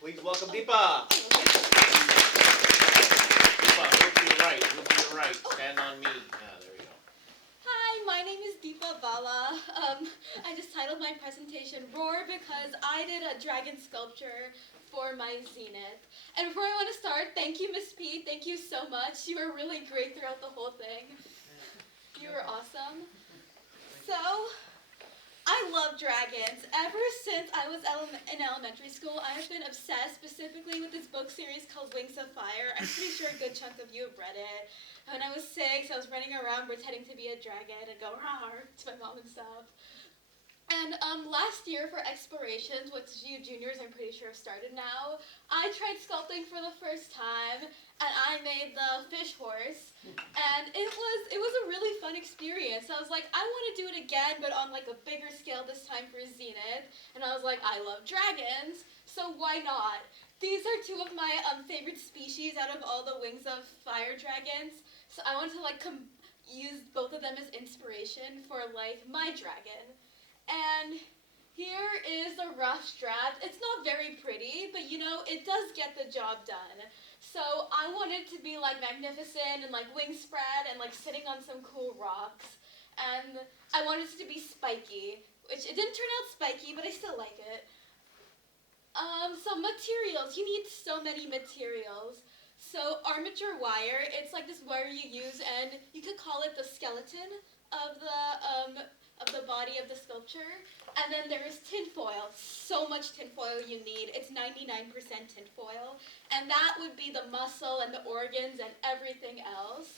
Please welcome Deepa. Deepa, move to your right. Move to your right. Stand on me. Yeah, there we go. Hi, my name is DeepaB. I just titled my presentation Roar because I did a dragon sculpture for my Zenith. And before I want to start, thank you, Miss P. Thank you so much. You were really great throughout the whole thing. You were awesome. So, I love dragons. Ever since I was in elementary school, I have been obsessed specifically with this book series called Wings of Fire. I'm pretty sure a good chunk of you have read it. When I was 6, I was running around pretending to be a dragon and go rawr to my mom and stuff. And last year for explorations, which you juniors I'm pretty sure have started now, I tried sculpting for the first time, and I made the fish horse, and it was a really fun experience. I was like, I want to do it again, but on like a bigger scale this time for Zenith, and I was like, I love dragons, so why not? These are two of my favorite species out of all the Wings of Fire dragons, so I wanted to like use both of them as inspiration for like my dragon. And here is a rough draft. It's not very pretty, but you know, it does get the job done. So I wanted to be like magnificent and like wing spread and like sitting on some cool rocks. And I wanted it to be spiky, which it didn't turn out spiky, but I still like it. So materials, you need so many materials. So armature wire, it's like this wire you use, and you could call it the skeleton of the body of the sculpture. And then there is tinfoil. So much tinfoil you need. It's 99% tinfoil. And that would be the muscle and the organs and everything else.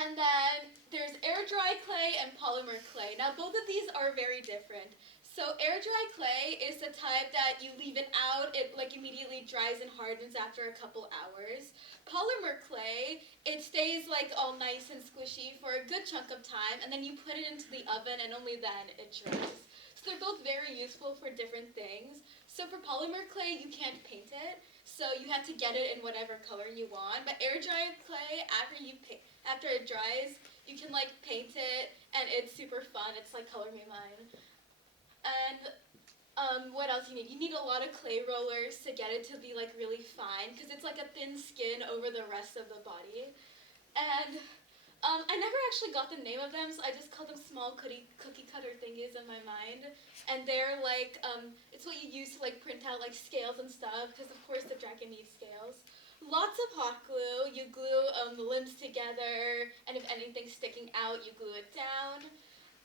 And then there's air dry clay and polymer clay. Now both of these are very different. So air dry clay is the type that you leave it out, it like immediately dries and hardens after a couple hours. Polymer clay, it stays like all nice and squishy for a good chunk of time, and then you put it into the oven and only then it dries. So they're both very useful for different things. So for polymer clay, you can't paint it, so you have to get it in whatever color you want. But air dry clay, after it dries, you can like paint it, and it's super fun. It's like Color Me Mine. And what else you need? You need a lot of clay rollers to get it to be like really fine, because it's like a thin skin over the rest of the body. And I never actually got the name of them, so I just called them small cookie cutter thingies in my mind. And they're like, it's what you use to like print out like scales and stuff, because of course the dragon needs scales. Lots of hot glue. You glue the limbs together, and if anything's sticking out, you glue it down.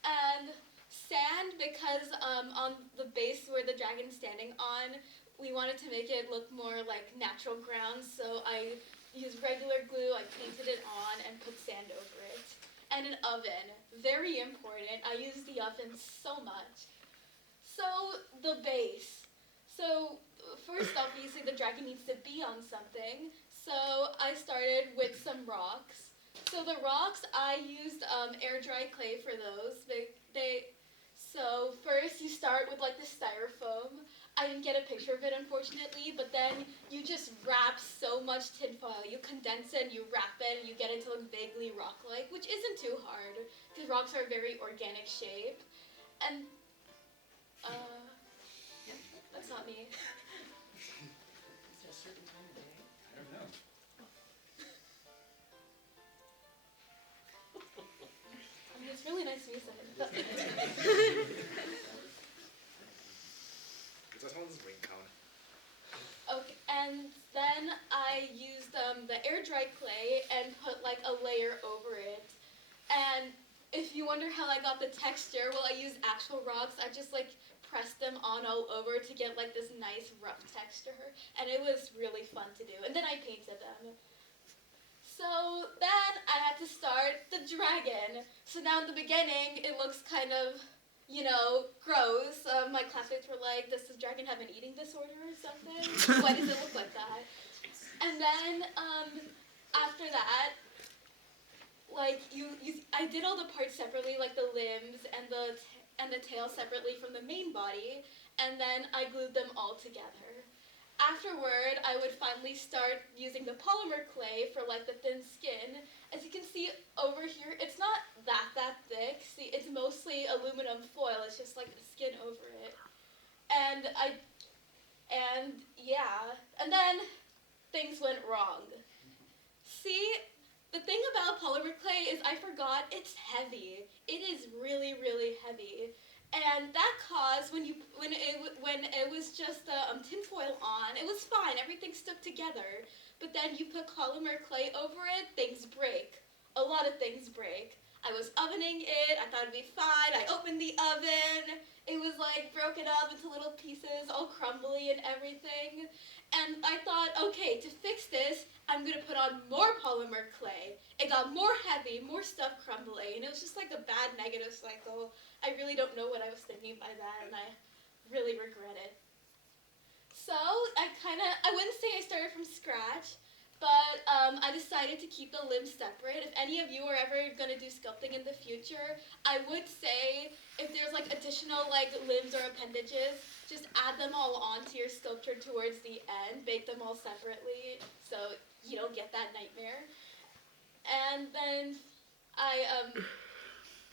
And sand, because on the base where the dragon's standing on, we wanted to make it look more like natural ground, so I used regular glue, I painted it on, and put sand over it. And an oven, very important. I use the oven so much. So the base. So first, obviously, the dragon needs to be on something, so I started with some rocks. So the rocks, I used air dry clay for those. So first you start with like the styrofoam. I didn't get a picture of it unfortunately, but then you just wrap so much tinfoil. You condense it, you wrap it, and you get it to look vaguely rock-like, which isn't too hard because rocks are a very organic shape. And that's not me. Is there a certain time of day? I don't know. I mean, it's really nice music. Is that someone's ring cone? Okay, and then I used the air dry clay and put like a layer over it. And if you wonder how I got the texture, well, I used actual rocks. I just like pressed them on all over to get like this nice rough texture, and it was really fun to do. And then I painted them. So then I had to start the dragon. So now in the beginning, it looks kind of, you know, gross. My classmates were like, does the dragon have an eating disorder or something? Why does it look like that? And then after that, like I did all the parts separately, like the limbs and the tail separately from the main body, and then I glued them all together. Afterward, I would finally start using the polymer clay for like the thin skin. As you can see over here, it's not that thick. See, it's mostly aluminum foil. It's just like the skin over it. And And yeah, and then things went wrong. See, the thing about polymer clay is I forgot it's heavy. It is really, really heavy. And that caused when it was just tinfoil on, it was fine. Everything stuck together. But then you put polymer clay over it, things break. A lot of things break. I was ovening it. I thought it'd be fine. I opened the oven. It was like broken up into little pieces, all crumbly and everything. And I thought, okay, to fix this, I'm going to put on more polymer clay. It got more heavy, more stuff crumbling, and it was just like a bad negative cycle. I really don't know what I was thinking by that, and I really regret it. So I wouldn't say I started from scratch, but I decided to keep the limbs separate. If any of you are ever going to do sculpting in the future, I would say if there's like additional like limbs or appendages, just add them all onto your sculpture towards the end, bake them all separately so you don't get that nightmare. And then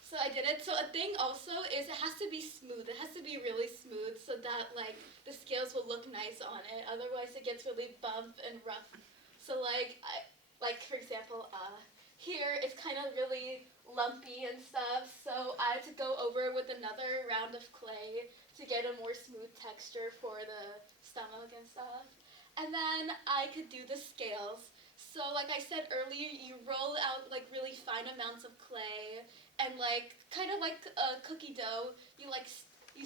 so I did it. So a thing also is it has to be smooth. It has to be really smooth so that like the scales will look nice on it. Otherwise it gets really bump and rough. So like for example, here it's kind of really lumpy and stuff. So I had to go over with another round of clay to get a more smooth texture for the stomach and stuff. And then I could do the scales. So like I said earlier, you roll out like really fine amounts of clay and like kind of like a cookie dough, you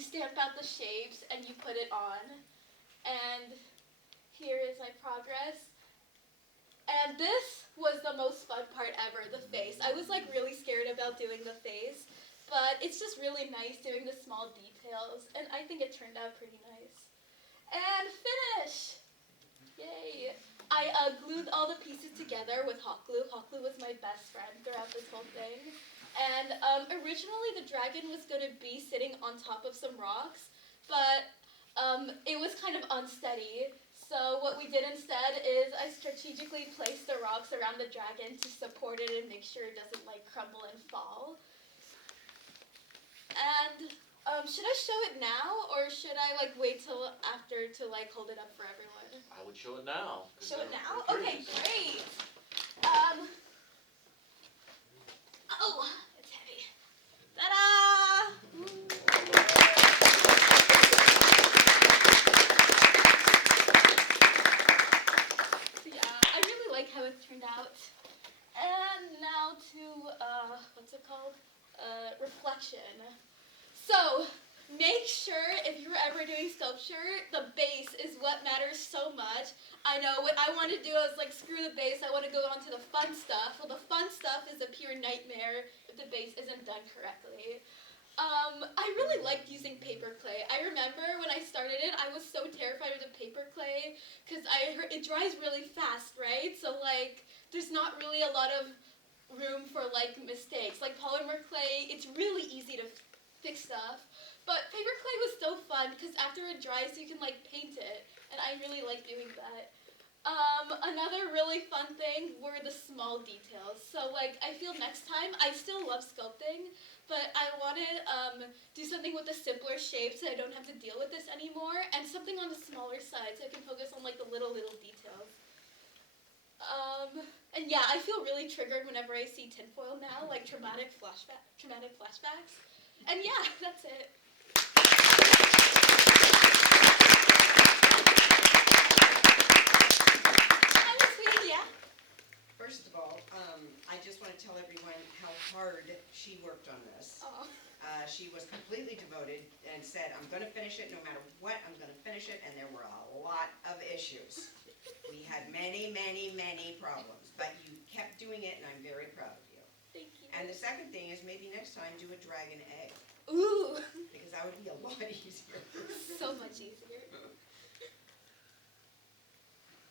stamp out the shapes and you put it on. And here is my progress. And this was the most fun part ever, the face. I was like really scared about doing the face, but it's just really nice doing the small details, and I think it turned out pretty nice. And finish! Yay! I glued all the pieces together with hot glue. Hot glue was my best friend throughout this whole thing. And originally the dragon was going to be sitting on top of some rocks, but it was kind of unsteady. So what we did instead is I strategically placed the rocks around the dragon to support it and make sure it doesn't like crumble and fall. And should I show it now or should I like wait till after to like hold it up for everyone? I would show it now. Show it now? I'm Okay, curious. great. Oh, it's heavy. Ta-da! I really like how it turned out. And now to, what's it called? Reflection. So, make sure if you're ever doing sculpture, the base is what matters so much. I know what I want to do is like screw the base, I want to go on to the fun stuff. Well, the fun stuff is a pure nightmare if the base isn't done correctly. I really liked using paper clay. I remember when I started it, I was so terrified of the paper clay because I heard it dries really fast, right? So like, there's not really a lot of room for like mistakes. Like polymer clay, it's really easy to fix stuff. But paper clay was so fun because after it dries, you can like paint it, and I really like doing that. Another really fun thing were the small details. So like, I feel next time, I still love sculpting, but I want to do something with a simpler shape so I don't have to deal with this anymore, and something on the smaller side so I can focus on like the little details. And yeah, I feel really triggered whenever I see tinfoil now, like traumatic flashbacks. And yeah, that's it. First of all, I just want to tell everyone how hard she worked on this. She was completely devoted and said, I'm going to finish it no matter what, I'm going to finish it, and there were a lot of issues. We had many, many, many problems, but you kept doing it, and I'm very proud of you. Thank you. And the second thing is maybe next time do a dragon egg. Ooh! Because that would be a lot easier. So much easier.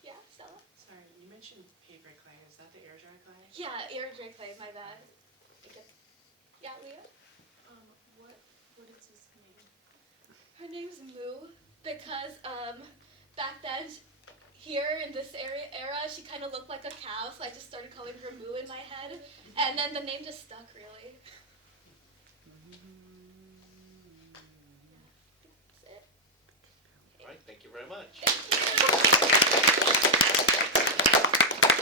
Yeah, Stella? Sorry, you mentioned paper clay. Is that the air dry clay? Yeah, air dry clay, my bad. Yeah, Leah? What is his name? Her name's Moo because back then, here in this era, she kind of looked like a cow, so I just started calling her Moo in my head, and then the name just stuck, really. Yeah, that's it. Right. Thank you very much. Thank you.